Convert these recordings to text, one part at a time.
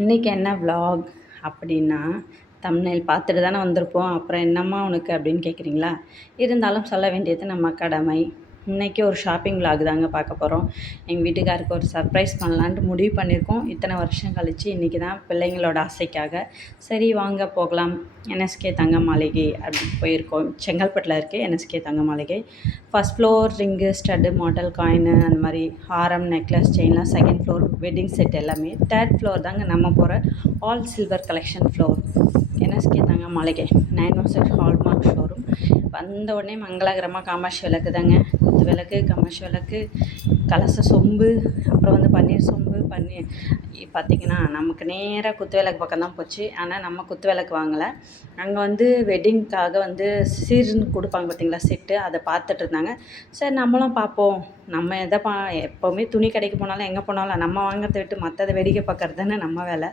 இன்றைக்கி என்ன vlog அப்படின்னா, தம்ப்நெயில் பார்த்துட்டு தானே வந்திருப்போம். அப்புறம் என்னம்மா உனக்கு அப்படின்னு கேட்குறீங்களா? இருந்தாலும் சொல்ல வேண்டியது நம்ம கடமை. இன்றைக்கி ஒரு ஷாப்பிங் vlog தாங்க பார்க்க போகிறோம். எங்கள் வீட்டுக்காருக்கு ஒரு சர்ப்ரைஸ் பண்ணலான்ட்டு முடிவு பண்ணியிருக்கோம். இத்தனை வருஷம் கழித்து இன்றைக்கி தான் பிள்ளைங்களோட ஆசைக்காக சரி வாங்க போகலாம். என்எஸ்கே தங்க மாளிகை அப்படி போயிருக்கோம். செங்கல்பட்டில் இருக்குது NSK Thanga Maligai. First floor ring, stud, model coin, அந்த மாதிரி ஹாரம், நெக்லஸ், செயின்லாம் செகண்ட் ஃப்ளோர், வெட்டிங் செட் எல்லாமே. தேர்ட் ஃப்ளோர் தாங்க நம்ம போகிற all silver collection floor. NSK Thanga Maligai 916 hallmark showroom. வந்த உடனே மங்களகரமாக காமாட்சி விளக்கு தாங்க. குத்து விளக்கு, காமாட்சி விளக்கு, கலச சொம்பு, அப்புறம் வந்து பன்னீர் சொம்பு. பார்த்திங்கன்னா நமக்கு நேராக குத்து விளக்கு பக்கம் தான் போச்சு. ஆனால் நம்ம குத்து விளக்கு வாங்கலை. அங்கே வந்து வெட்டிங்க்காக வந்து சீர்னு கொடுப்பாங்க பார்த்திங்களா செட்டு, அதை பார்த்துட்டு இருந்தாங்க. சரி நம்மளும் பார்ப்போம். நம்ம எப்போவுமே துணி கடைக்கு போனாலும் எங்கே போனாலும் நம்ம வாங்கிறத விட்டு மற்றதை வேடிக்கை பார்க்குறது தானே நம்ம வேலை.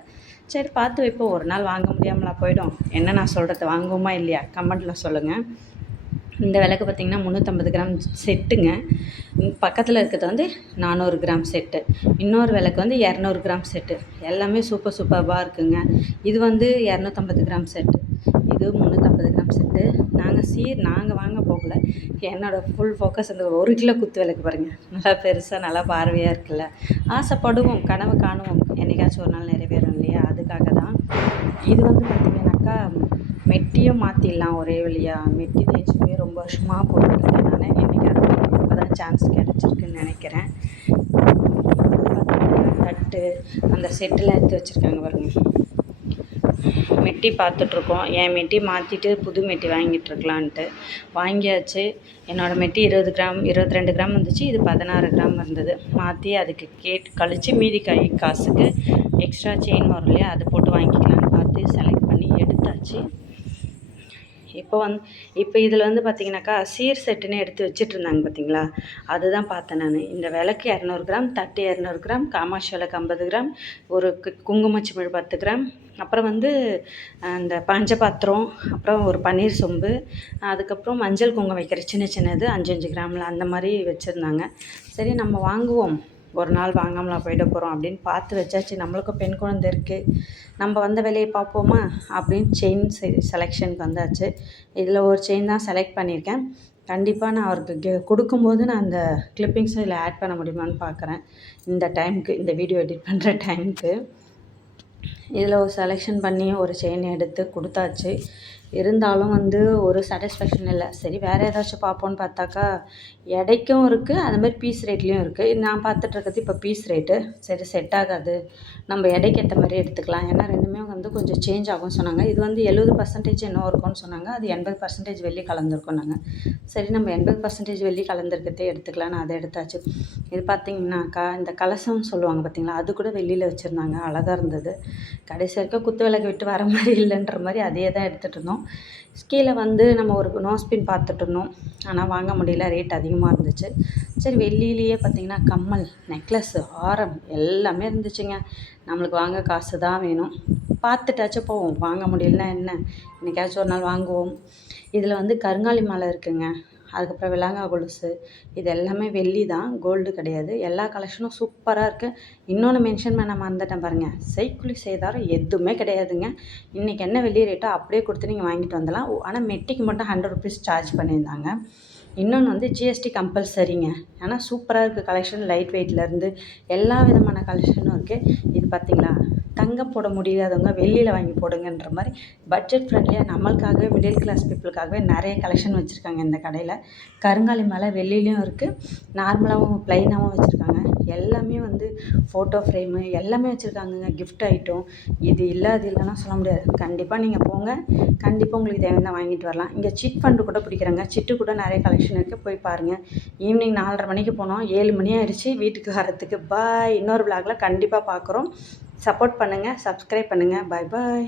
சரி பார்த்து வைப்போம். ஒரு நாள் வாங்க முடியாமலா போயிடும். என்ன நான் சொல்கிறது, வாங்குவோமா இல்லையா கமெண்ட்டில் சொல்லுங்கள். இந்த விளக்கு பார்த்திங்கன்னா 350 கிராம் செட்டுங்க. பக்கத்தில் இருக்கிறது வந்து 400 கிராம் செட்டு. இன்னொரு விளக்கு வந்து 200 கிராம் செட்டு. எல்லாமே சூப்பராக இருக்குங்க. இது வந்து 250 கிராம் செட்டு. இது 350 கிராம் செட்டு. நாங்கள் வாங்க போகல. என்னோடய ஃபுல் ஃபோக்கஸ் அந்த 1 கிலோ குத்து விளக்கு பாருங்கள். நல்லா பெருசாக நல்லா பார்வையாக இருக்குல்ல. ஆசைப்படுவோம், கனவு காணுவோம், என்றைக்காச்சும் ஒரு நாள் நிறைவேறும் இல்லையா, அதுக்காக தான். இது வந்து பார்த்திங்கனாக்கா மெட்டியும் மாற்றிடலாம் ஒரே வழியாக. மெட்டி தேய்ச்சி போய் ரொம்ப வருஷமாக போட்டுருக்கேன் நான். இன்றைக்கி அது இப்போ தான் சான்ஸ் கிடச்சிருக்குன்னு நினைக்கிறேன். தட்டு அந்த செட்டில் எடுத்து வச்சுருக்காங்க பாருங்கள். மெட்டி பார்த்துட்ருக்கோம். என் மெட்டி மாற்றிட்டு புது மெட்டி வாங்கிட்டுருக்கலான்ட்டு வாங்கியாச்சு. என்னோடய மெட்டி 20 கிராம் 22 கிராம் இருந்துச்சு. இது 16 கிராம் இருந்தது. மாற்றி அதுக்கு கழித்து மீதி காசுக்கு எக்ஸ்ட்ரா செயின் வரும் இல்லையா, அதை போட்டு வாங்கிக்கலான்னு பார்த்து செலக்ட் பண்ணி எடுத்தாச்சு. இப்போ இதில் வந்து பார்த்திங்கனாக்கா சீர் செட்டுன்னு எடுத்து வச்சிட்ருந்தாங்க பார்த்திங்களா, அதுதான் பார்த்தேன் நான். இந்த விளக்கு 200 கிராம், தட்டு 200 கிராம், காமாட்சி விளக்கு 50 கிராம், ஒரு குங்குமச்சிமிழ் 10 கிராம், அப்புறம் வந்து அந்த பஞ்சபாத்திரம், அப்புறம் ஒரு பன்னீர் சொம்பு, அதுக்கப்புறம் மஞ்சள் குங்குமம் வைக்கிற சின்னது 5 கிராமில் அந்த மாதிரி வச்சுருந்தாங்க. சரி நம்ம வாங்குவோம், ஒரு நாள் வாங்காமலா போயிட போகிறோம் அப்படின்னு பார்த்து வச்சாச்சு. நம்மளுக்கும் பெண் குழந்தை இருக்குது, நம்ம வந்த வேலையை பார்ப்போமா அப்படின்னு செயின் செலெக்ஷனுக்கு வந்தாச்சு. இதில் ஒரு செயின் தான் செலக்ட் பண்ணியிருக்கேன். கண்டிப்பாக நான் அவருக்கு கொடுக்கும்போது நான் அந்த கிளிப்பிங்ஸும் இதில் ஆட் பண்ண முடியுமான்னு பார்க்குறேன். இந்த டைமுக்கு, இந்த வீடியோ எடிட் பண்ணுற டைமுக்கு இதில் ஒரு செலெக்ஷன் பண்ணி ஒரு செயின் எடுத்து கொடுத்தாச்சு. இருந்தாலும் வந்து ஒரு சாட்டிஸ்ஃபேக்ஷன் இல்லை. சரி வேறு ஏதாச்சும் பார்ப்போன்னு பார்த்தாக்கா எடைக்கும் இருக்குது, அதுமாதிரி பீஸ் ரேட்லேயும் இருக்குது. நான் பார்த்துட்ருக்கிறது இப்போ பீஸ் ரேட்டு. சரி செட் ஆகாது, நம்ம எடைக்கு ஏற்ற மாதிரி எடுத்துக்கலாம். ஏன்னா ரெண்டுமே வந்து கொஞ்சம் சேஞ்ச் ஆகும்னு சொன்னாங்க. இது வந்து 70% என்னவோ இருக்கும்னு சொன்னாங்க. அது 80% வெள்ளி கலந்துருக்கும் நாங்கள். சரி நம்ம 80% வெள்ளி கலந்துருக்கிறதே எடுத்துக்கலான்னு அதை எடுத்தாச்சு. இது பார்த்திங்கனாக்கா இந்த கலசம்னு சொல்லுவாங்க பார்த்திங்களா, அது கூட வெள்ளியில் வச்சுருந்தாங்க, அழகாக இருந்தது. கடைசி வரைக்கும் குத்து விளக்கு விட்டு வர மாதிரி இல்லைன்ற மாதிரி அதையே தான் எடுத்துகிட்டு இருந்தோம். கீழே வந்து நம்ம ஒரு நோஸ்பின் பார்த்துட்டு இருந்தோம். ஆனால் வாங்க முடியல, ரேட் அதிகமாக இருந்துச்சு. சரி வெள்ளியிலேயே பார்த்திங்கன்னா கம்மல், நெக்லஸ்ஸு, ஹாரம் எல்லாமே இருந்துச்சுங்க. நம்மளுக்கு வாங்க காசு தான் வேணும். பார்த்துட்டாச்சும் போவோம், வாங்க முடியலன்னா என்ன, என்றைக்காச்சும் ஒரு நாள் வாங்குவோம். இதில் வந்து கருங்காலி மாலை இருக்குங்க, அதுக்கப்புறம் விலாங்கா கொலுசு, இது எல்லாமே வெள்ளி தான், கோல்டு கிடையாது. எல்லா கலெக்ஷனும் சூப்பராக இருக்குது. இன்னொன்று மென்ஷன் பண்ண மறந்துட்டேன் பாருங்கள், செய்கூலி சேதாரம் எதுவுமே கிடையாதுங்க. இன்றைக்கி என்ன வெள்ளி ரேட்டோ அப்படியே கொடுத்து நீங்கள் வாங்கிட்டு வந்துடலாம். ஆனால் மெட்டிக்கு மட்டும் 100 ருபீஸ் சார்ஜ் பண்ணியிருந்தாங்க. இன்னொன்று வந்து ஜிஎஸ்டி கம்பல்சரிங்க. ஆனால் சூப்பராக இருக்குது கலெக்ஷன். லைட் வெயிட்லேருந்து எல்லா விதமான கலெக்ஷனும் இருக்குது. இது பார்த்திங்களா, தங்கம் போட முடியாதவங்க வெள்ளியில் வாங்கி போடுங்கன்ற மாதிரி பட்ஜெட் ஃப்ரெண்ட்லியாக நம்மளுக்காகவே மிடில் கிளாஸ் பீப்புளுக்காகவே நிறைய கலெக்ஷன் வச்சுருக்காங்க இந்த கடையில். கருங்காலி மாலை வெள்ளிலையும் இருக்குது, நார்மலாகவும் ப்ளைனாகவும் வச்சுருக்காங்க. எல்லாமே வந்து ஃபோட்டோ ஃப்ரேமு எல்லாமே வச்சுருக்காங்கங்க. கிஃப்ட் ஐட்டம் இது இல்லைன்னா சொல்ல முடியாது. கண்டிப்பாக நீங்கள் போங்க, கண்டிப்பாக உங்களுக்கு தேவையான வாங்கிட்டு வரலாம். இங்கே சிட் ஃபண்டு கூட பிடிக்கிறாங்க. சிட்டு கூட நிறைய கலெக்ஷன் இருக்குது, போய் பாருங்கள். ஈவினிங் 4:30 மணிக்கு போனோம், 7 மணி ஆயிடுச்சு வீட்டுக்கு வரத்துக்கு. பாய். இன்னொரு விளாகில் கண்டிப்பாக பார்க்குறோம். சப்போர்ட் பண்ணுங்கள், சப்ஸ்கிரைப் பண்ணுங்கள். பாய் பாய்.